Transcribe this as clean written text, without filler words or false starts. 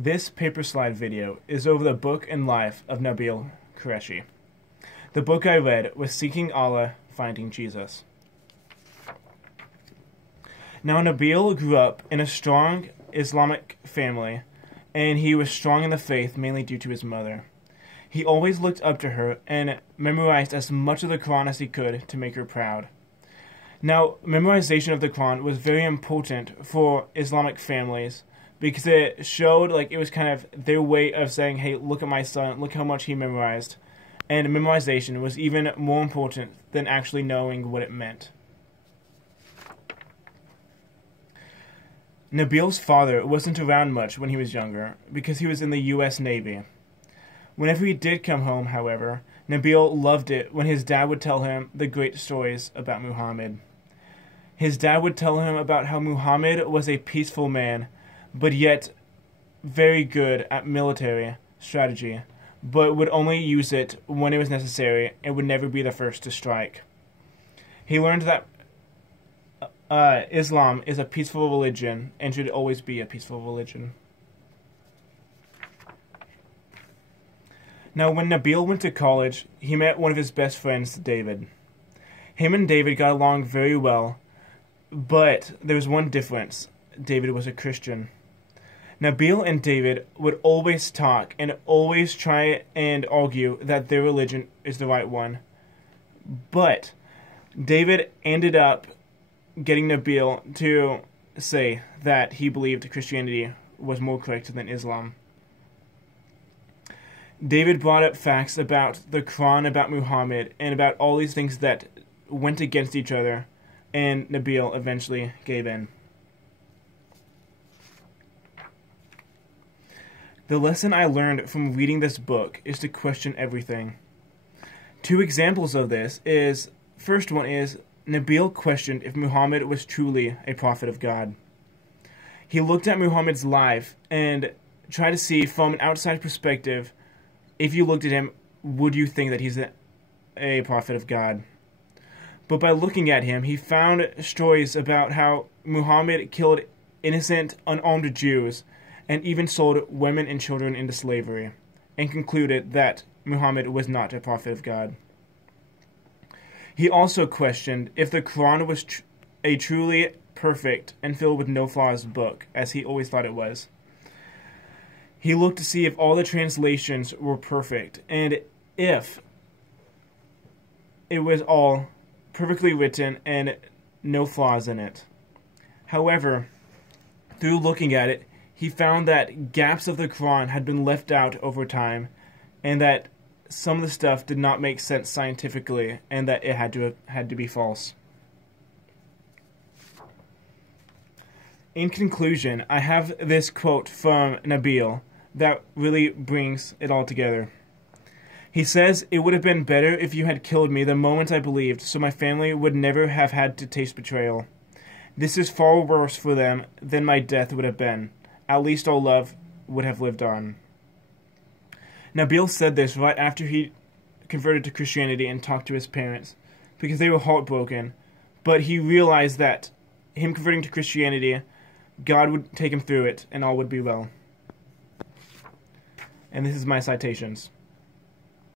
This paper slide video is over the book and life of Nabil Qureshi. The book I read was Seeking Allah, Finding Jesus. Now Nabil grew up in a strong Islamic family, and he was strong in the faith mainly due to his mother. He always looked up to her and memorized as much of the Quran as he could to make her proud. Now, memorization of the Quran was very important for Islamic families because it showed, it was kind of their way of saying, hey, look at my son, look how much he memorized. And memorization was even more important than actually knowing what it meant. Nabil's father wasn't around much when he was younger because he was in the U.S. Navy. Whenever he did come home, however, Nabil loved it when his dad would tell him the great stories about Muhammad. His dad would tell him about how Muhammad was a peaceful man, but yet very good at military strategy, but would only use it when it was necessary and would never be the first to strike. He learned that Islam is a peaceful religion and should always be a peaceful religion. Now, when Nabil went to college, he met one of his best friends, David. Him and David got along very well, but there was one difference. David was a Christian. Nabil and David would always talk and always try and argue that their religion is the right one. But David ended up getting Nabil to say that he believed Christianity was more correct than Islam. David brought up facts about the Quran, about Muhammad, and about all these things that went against each other, and Nabil eventually gave in. The lesson I learned from reading this book is to question everything. Two examples of this is, first one is, Nabil questioned if Muhammad was truly a prophet of God. He looked at Muhammad's life and tried to see from an outside perspective, if you looked at him, would you think that he's a prophet of God? But by looking at him, he found stories about how Muhammad killed innocent, unarmed Jews and even sold women and children into slavery, and concluded that Muhammad was not a prophet of God. He also questioned if the Quran was a truly perfect and filled with no flaws book, as he always thought it was. He looked to see if all the translations were perfect, and if it was all perfectly written and no flaws in it. However, through looking at it, he found that gaps of the Quran had been left out over time, and that some of the stuff did not make sense scientifically, and that it had to be false. In conclusion, I have this quote from Nabil that really brings it all together. He says, "It would have been better if you had killed me the moment I believed, so my family would never have had to taste betrayal. This is far worse for them than my death would have been. At least our love would have lived on." Nabil said this right after he converted to Christianity and talked to his parents, because they were heartbroken, but he realized that him converting to Christianity, God would take him through it, and all would be well. And this is my citations.